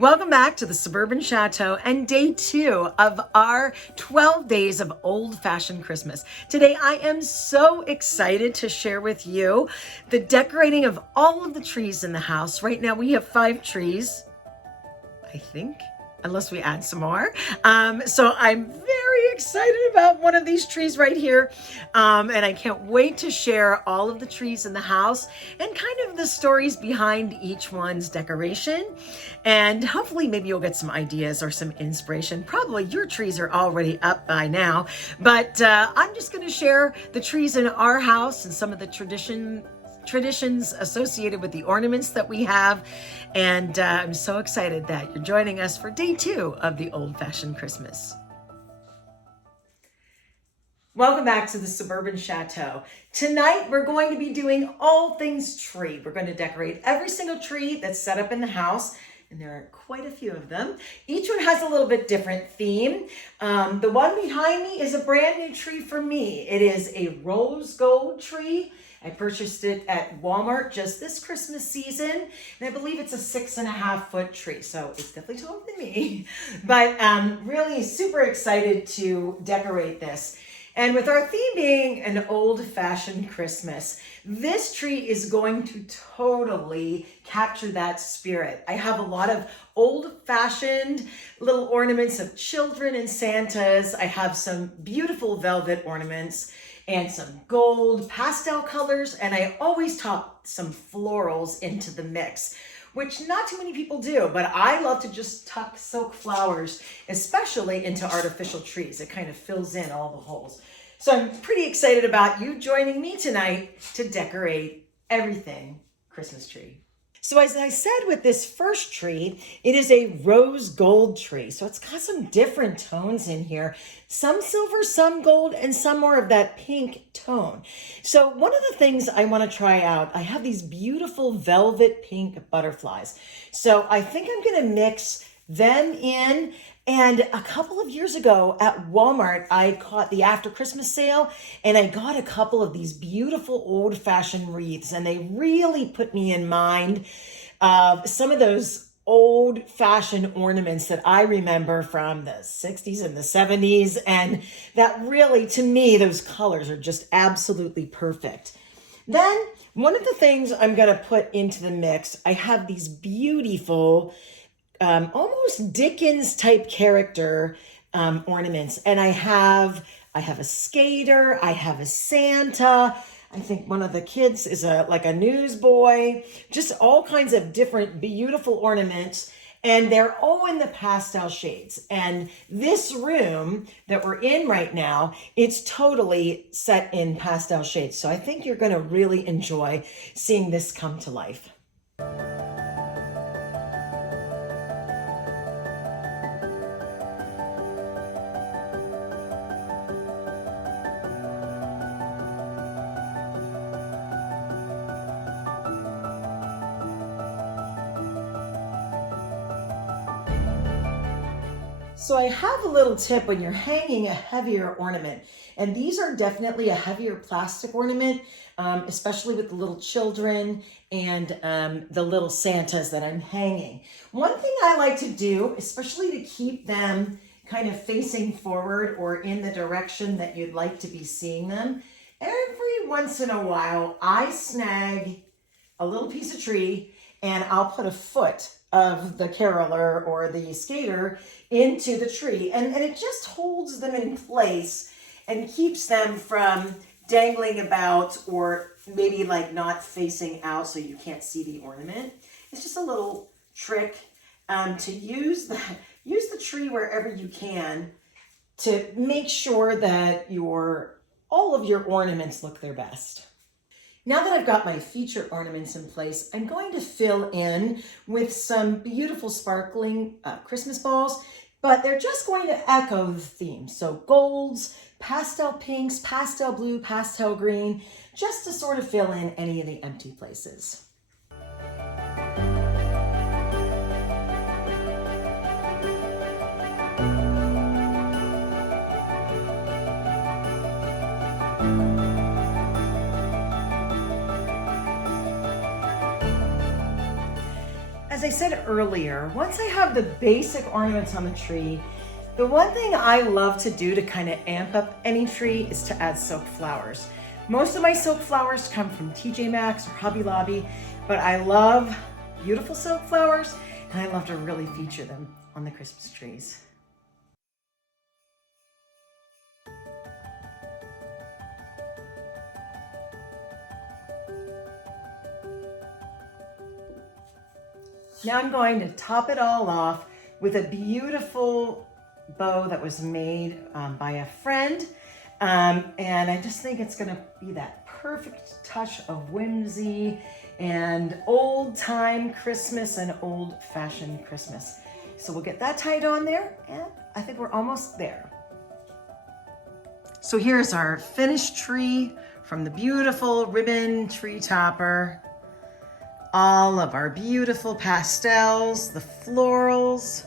Welcome back to the Suburban Chateau and day 2 of our 12 days of old-fashioned Christmas. Today, I am so excited to share with you the decorating of all of the trees in the house. Right now, we have 5 trees, I think, unless we add some more. So I'm very excited about one of these trees right here. And I can't wait to share all of the trees in the house and kind of the stories behind each one's decoration. And hopefully maybe you'll get some ideas or some inspiration. Probably your trees are already up by now, but I'm just gonna share the trees in our house and some of the traditions associated with the ornaments that we have. And I'm so excited that you're joining us for day 2 of the old-fashioned Christmas. Welcome back to the Suburban Chateau. Tonight, we're going to be doing all things tree. We're going to decorate every single tree that's set up in the house, and there are quite a few of them. Each one has a little bit different theme. The one behind me is a brand new tree for me. It is a rose gold tree. I purchased it at Walmart just this Christmas season, and I believe it's a 6.5-foot tree, so it's definitely taller than me. But really super excited to decorate this. And with our theme being an old-fashioned Christmas, this tree is going to totally capture that spirit. I have a lot of old-fashioned little ornaments of children and Santas. I have some beautiful velvet ornaments and some gold pastel colors, and I always top some florals into the mix, which not too many people do, but I love to just tuck silk flowers, especially into artificial trees. It kind of fills in all the holes. So I'm pretty excited about you joining me tonight to decorate everything Christmas tree. So as I said with this first tree, it is a rose gold tree. So it's got some different tones in here. Some silver, some gold, and some more of that pink tone. So one of the things I want to try out, I have these beautiful velvet pink butterflies. So I think I'm going to mix them in. And a couple of years ago at Walmart, I caught the after Christmas sale and I got a couple of these beautiful old-fashioned wreaths, and they really put me in mind of some of those old-fashioned ornaments that I remember from the 60s and the 70s. And that really, to me, those colors are just absolutely perfect. Then one of the things I'm going to put into the mix, I have these beautiful almost Dickens type character ornaments. And I have a skater, I have a Santa, I think one of the kids is like a newsboy, just all kinds of different beautiful ornaments. And they're all in the pastel shades. And this room that we're in right now, it's totally set in pastel shades. So I think you're going to really enjoy seeing this come to life. So I have a little tip when you're hanging a heavier ornament, and these are definitely a heavier plastic ornament, especially with the little children and the little Santas that I'm hanging. One thing I like to do, especially to keep them kind of facing forward or in the direction that you'd like to be seeing them, every once in a while I snag a little piece of tree and I'll put a foot of the caroler or the skater into the tree, and it just holds them in place and keeps them from dangling about or maybe like not facing out so you can't see the ornament. It's just a little trick to use the tree wherever you can to make sure that all of your ornaments look their best. Now that I've got my feature ornaments in place, I'm going to fill in with some beautiful sparkling Christmas balls, but they're just going to echo the theme. So golds, pastel pinks, pastel blue, pastel green, just to sort of fill in any of the empty places. as I said earlier, once I have the basic ornaments on the tree, the one thing I love to do to kind of amp up any tree is to add silk flowers. Most of my silk flowers come from TJ Maxx or Hobby Lobby, but I love beautiful silk flowers and I love to really feature them on the Christmas trees. Now I'm going to top it all off with a beautiful bow that was made by a friend. And I just think it's gonna be that perfect touch of whimsy and old time Christmas and old fashioned Christmas. So we'll get that tied on there and I think we're almost there. So here's our finished tree from the beautiful ribbon tree topper. All of our beautiful pastels, the florals.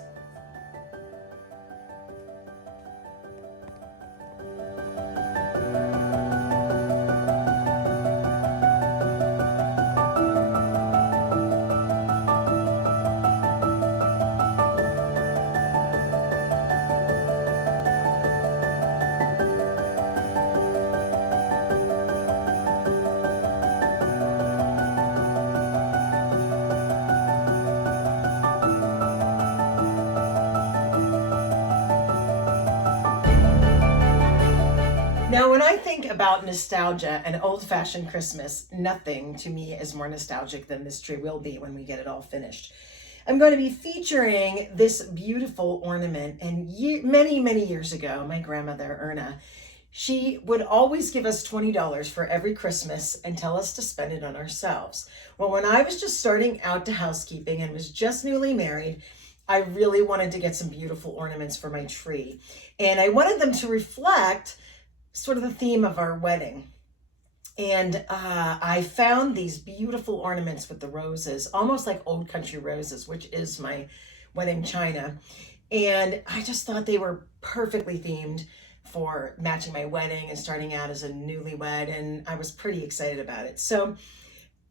Now, when I think about nostalgia and old-fashioned Christmas, nothing to me is more nostalgic than this tree will be when we get it all finished. I'm going to be featuring this beautiful ornament, and many, many years ago, my grandmother, Erna, she would always give us $20 for every Christmas and tell us to spend it on ourselves. Well, when I was just starting out to housekeeping and was just newly married, I really wanted to get some beautiful ornaments for my tree. And I wanted them to reflect sort of the theme of our wedding. And I found these beautiful ornaments with the roses, almost like old country roses, which is my wedding china. And I just thought they were perfectly themed for matching my wedding and starting out as a newlywed, and I was pretty excited about it. So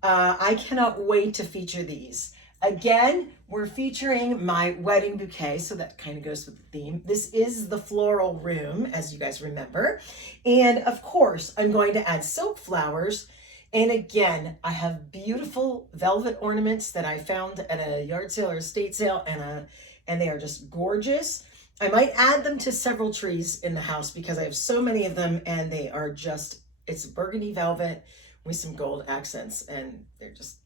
I cannot wait to feature these. Again, we're featuring my wedding bouquet, so that kind of goes with the theme. This is the floral room, as you guys remember. And of course, I'm going to add silk flowers. And again, I have beautiful velvet ornaments that I found at a yard sale or estate sale, and they are just gorgeous. I might add them to several trees in the house because I have so many of them, and they are just, it's burgundy velvet with some gold accents, and they're just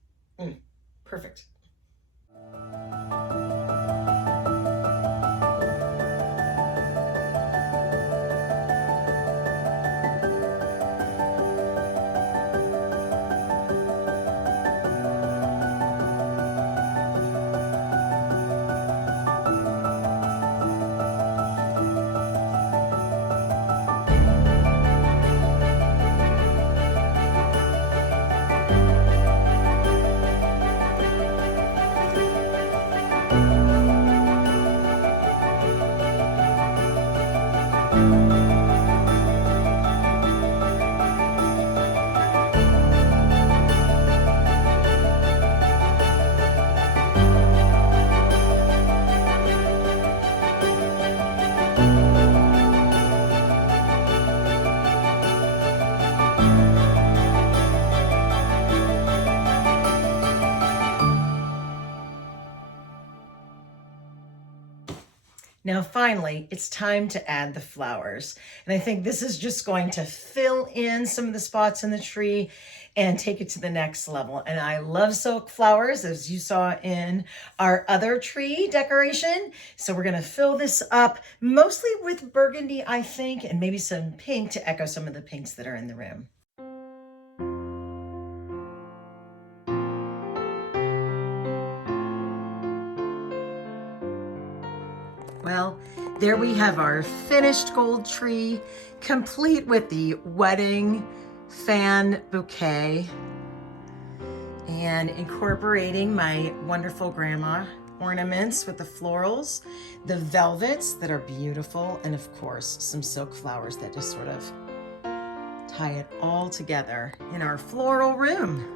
perfect. Now, finally, it's time to add the flowers. And I think this is just going to fill in some of the spots in the tree and take it to the next level. And I love silk flowers, as you saw in our other tree decoration. So we're gonna fill this up mostly with burgundy, I think, and maybe some pink to echo some of the pinks that are in the room. Well, there we have our finished gold tree, complete with the wedding fan bouquet and incorporating my wonderful grandma ornaments with the florals, the velvets that are beautiful, and of course, some silk flowers that just sort of tie it all together in our floral room.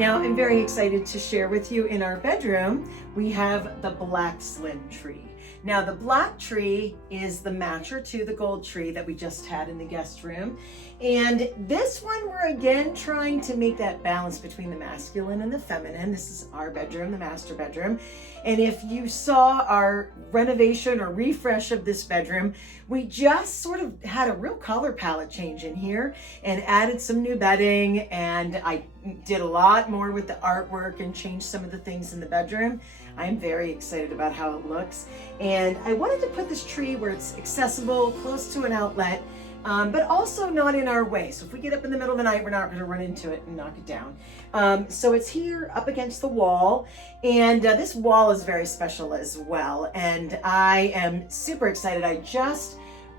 Now I'm very excited to share with you in our bedroom, we have the black slim tree. Now the black tree is the matcher to the gold tree that we just had in the guest room. And this one, we're again trying to make that balance between the masculine and the feminine. This is our bedroom, the master bedroom. And if you saw our renovation or refresh of this bedroom, we just sort of had a real color palette change in here and added some new bedding, and I did a lot more with the artwork and changed some of the things in the bedroom. I'm very excited about how it looks. And I wanted to put this tree where it's accessible, close to an outlet, but also not in our way. So if we get up in the middle of the night, we're not gonna run into it and knock it down. So it's here up against the wall, and this wall is very special as well. And I am super excited. I just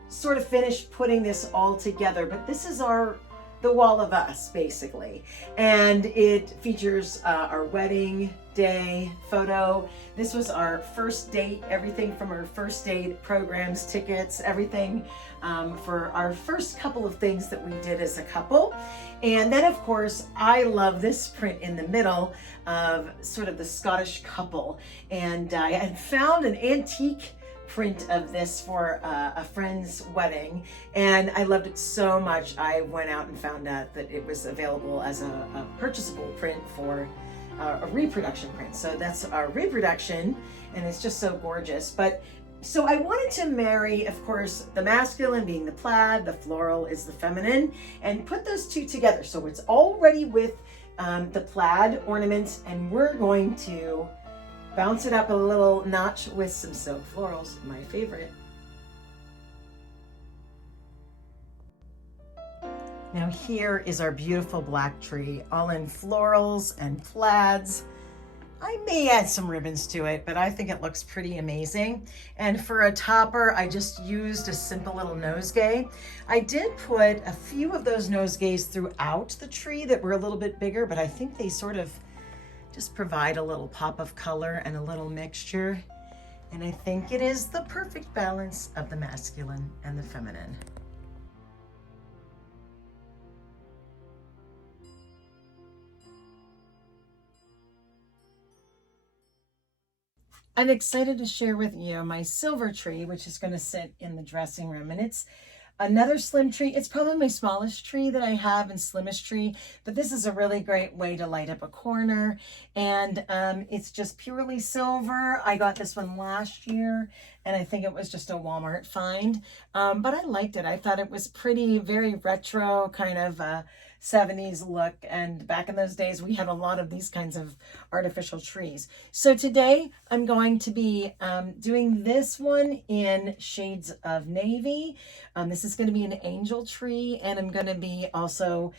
sort of finished putting this all together, but this is the wall of us, basically. And it features our wedding day photo. This was our first date, everything from our first date programs, tickets, everything for our first couple of things that we did as a couple. And then of course, I love this print in the middle of sort of the Scottish couple. And I had found an antique print of this for a friend's wedding, and I loved it so much I went out and found out that it was available as a purchasable print for a reproduction print. So that's our reproduction, and it's just so gorgeous. But so I wanted to marry, of course, the masculine being the plaid, the floral is the feminine, and put those two together. So it's already with the plaid ornaments, and we're going to bounce it up a little notch with some silk florals, my favorite. Now here is our beautiful black tree, all in florals and plaids. I may add some ribbons to it, but I think it looks pretty amazing. And for a topper, I just used a simple little nosegay. I did put a few of those nosegays throughout the tree that were a little bit bigger, but I think they sort of just provide a little pop of color and a little mixture. And I think it is the perfect balance of the masculine and the feminine. I'm excited to share with you my silver tree, which is going to sit in the dressing room. And it's another slim tree. It's probably my smallest tree that I have and slimmest tree, but this is a really great way to light up a corner. And it's just purely silver. I got this one last year, and I think it was just a Walmart find. But I liked it. I thought it was pretty, very retro, kind of 70s look. And back in those days, we had a lot of these kinds of artificial trees. So today I'm going to be doing this one in shades of navy. This is going to be an angel tree, and I'm going to be also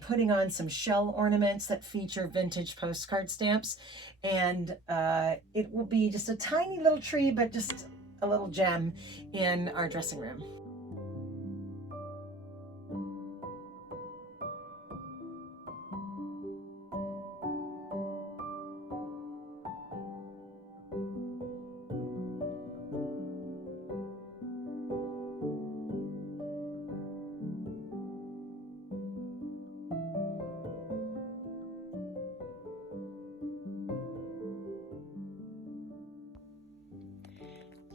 putting on some shell ornaments that feature vintage postcard stamps. And it will be just a tiny little tree, but just a little gem in our dressing room.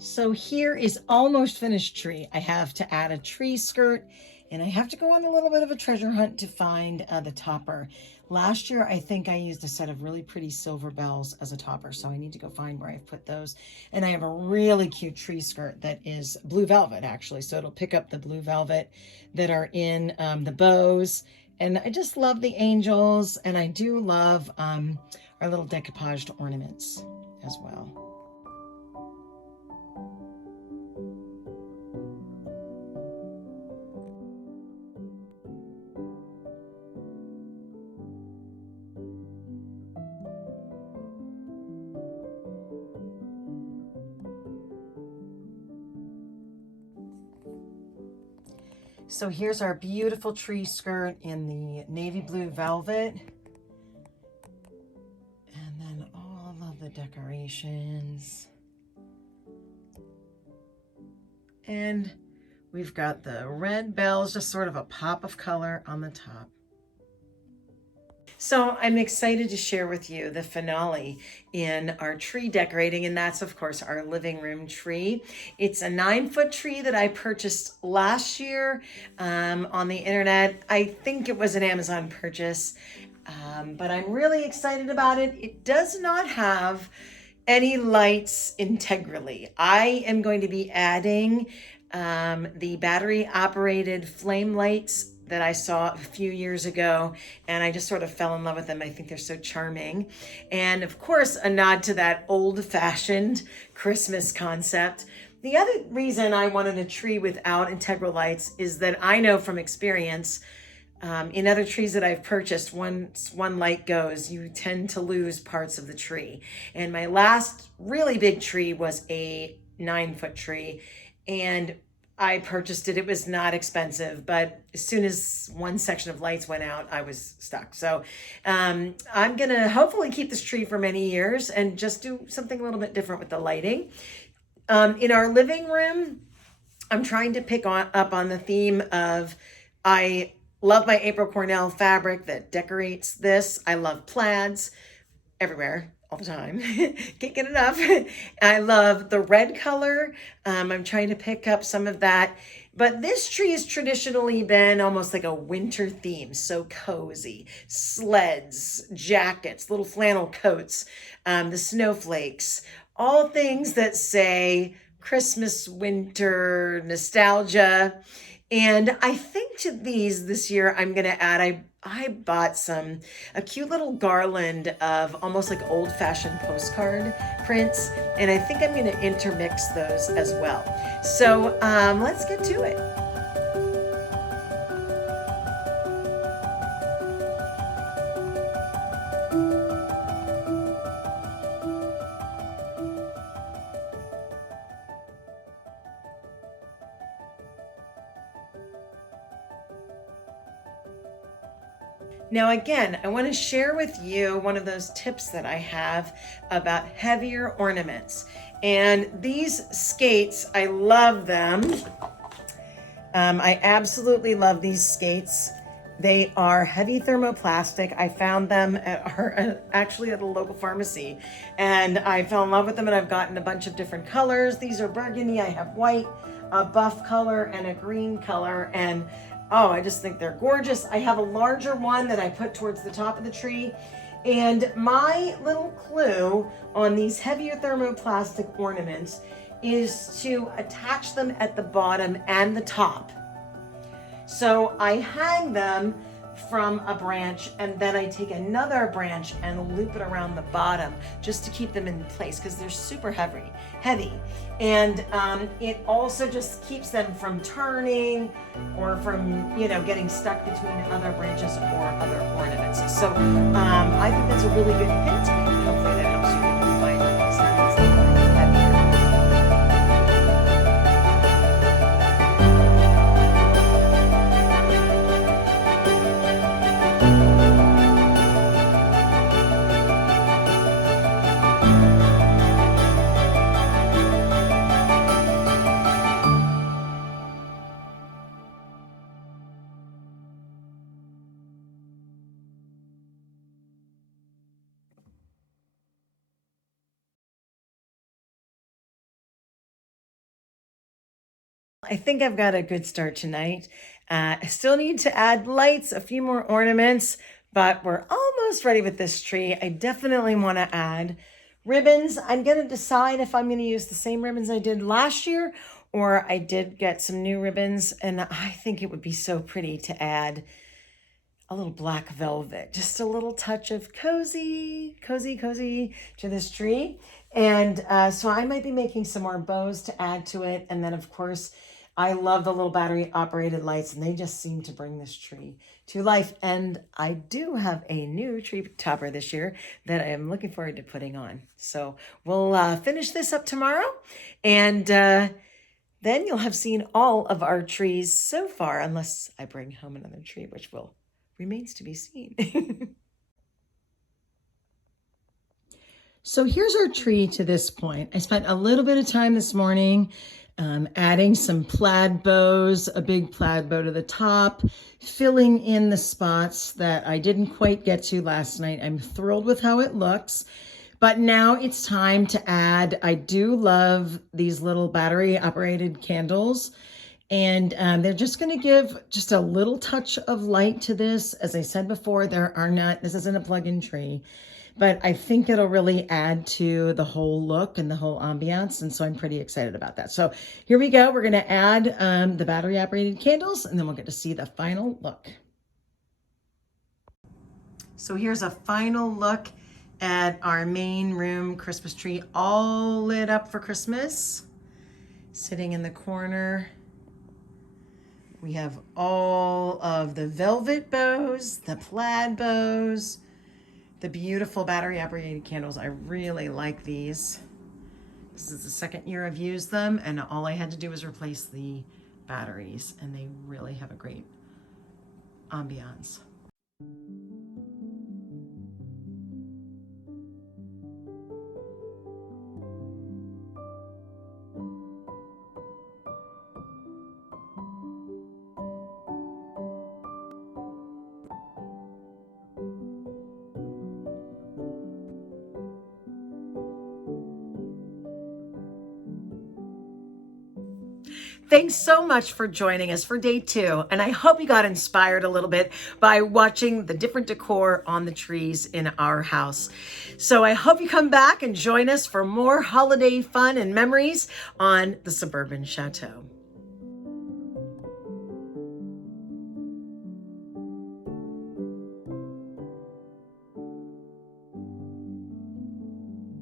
So here is almost finished tree. I have to add a tree skirt, and I have to go on a little bit of a treasure hunt to find the topper. Last year, I think I used a set of really pretty silver bells as a topper, so I need to go find where I've put those. And I have a really cute tree skirt that is blue velvet, actually, so it'll pick up the blue velvet that are in the bows. And I just love the angels, and I do love our little decoupaged ornaments as well. So here's our beautiful tree skirt in the navy blue velvet. And then all of the decorations. And we've got the red bells, just sort of a pop of color on the top. So I'm excited to share with you the finale in our tree decorating, and that's of course our living room tree. It's a 9-foot tree that I purchased last year on the internet. I think it was an Amazon purchase, but I'm really excited about it. It does not have any lights integrally. I am going to be adding the battery operated flame lights that I saw a few years ago, and I just sort of fell in love with them. I think they're so charming. And of course, a nod to that old fashioned Christmas concept. The other reason I wanted a tree without integral lights is that I know from experience in other trees that I've purchased, once one light goes, you tend to lose parts of the tree. And my last really big tree was a 9-foot tree, and I purchased it. It was not expensive, but as soon as one section of lights went out, I was stuck. So I'm gonna hopefully keep this tree for many years and just do something a little bit different with the lighting. In our living room, I'm trying to pick up on the theme of I love my April Cornell fabric that decorates this. I love plaids everywhere, all the time. Can't get enough. I love the red color. I'm trying to pick up some of that. But this tree has traditionally been almost like a winter theme, so cozy. Sleds, jackets, little flannel coats, the snowflakes, all things that say Christmas, winter, nostalgia. And I think to these this year, I'm going to add, I bought a cute little garland of almost like old fashioned postcard prints. And I think I'm going to intermix those as well. So let's get to it. Now, again, I want to share with you one of those tips that I have about heavier ornaments. And these skates, I love them. I absolutely love these skates. They are heavy thermoplastic. I found them actually at a local pharmacy, and I fell in love with them, and I've gotten a bunch of different colors. These are burgundy. I have white, a buff color, and a green color, and oh, I just think they're gorgeous. I have a larger one that I put towards the top of the tree. And my little clue on these heavier thermoplastic ornaments is to attach them at the bottom and the top. So I hang them from a branch, and then I take another branch and loop it around the bottom just to keep them in place because they're super heavy. And it also just keeps them from turning or from, getting stuck between other branches or other ornaments. So I think that's a really good hint. Hopefully that helps you find heavier. I think I've got a good start tonight. I still need to add lights, a few more ornaments, but we're almost ready with this tree. I definitely want to add ribbons. I'm going to decide if I'm going to use the same ribbons I did last year, or I did get some new ribbons, and I think it would be so pretty to add a little black velvet, just a little touch of cozy to this tree. And so I might be making some more bows to add to it. And then of course, I love the little battery operated lights, and they just seem to bring this tree to life. And I do have a new tree topper this year that I am looking forward to putting on. So we'll finish this up tomorrow, and then you'll have seen all of our trees so far, unless I bring home another tree, which remains to be seen. So here's our tree to this point. I spent a little bit of time this morning Adding some plaid bows, a big plaid bow to the top, filling in the spots that I didn't quite get to last night. I'm thrilled with how it looks. But now it's time to add, I do love these little battery operated candles. And they're just going to give just a little touch of light to this. As I said before, this isn't a plug-in tree, but I think it'll really add to the whole look and the whole ambiance. And so I'm pretty excited about that. So here we go. We're going to add the battery operated candles, and then we'll get to see the final look. So here's a final look at our main room Christmas tree, all lit up for Christmas, sitting in the corner. We have all of the velvet bows, the plaid bows, the beautiful battery operated candles. I really like these. This is the second year I've used them, and all I had to do was replace the batteries, and they really have a great ambiance. Thanks so much for joining us for day 2. And I hope you got inspired a little bit by watching the different decor on the trees in our house. So I hope you come back and join us for more holiday fun and memories on the Suburban Chateau.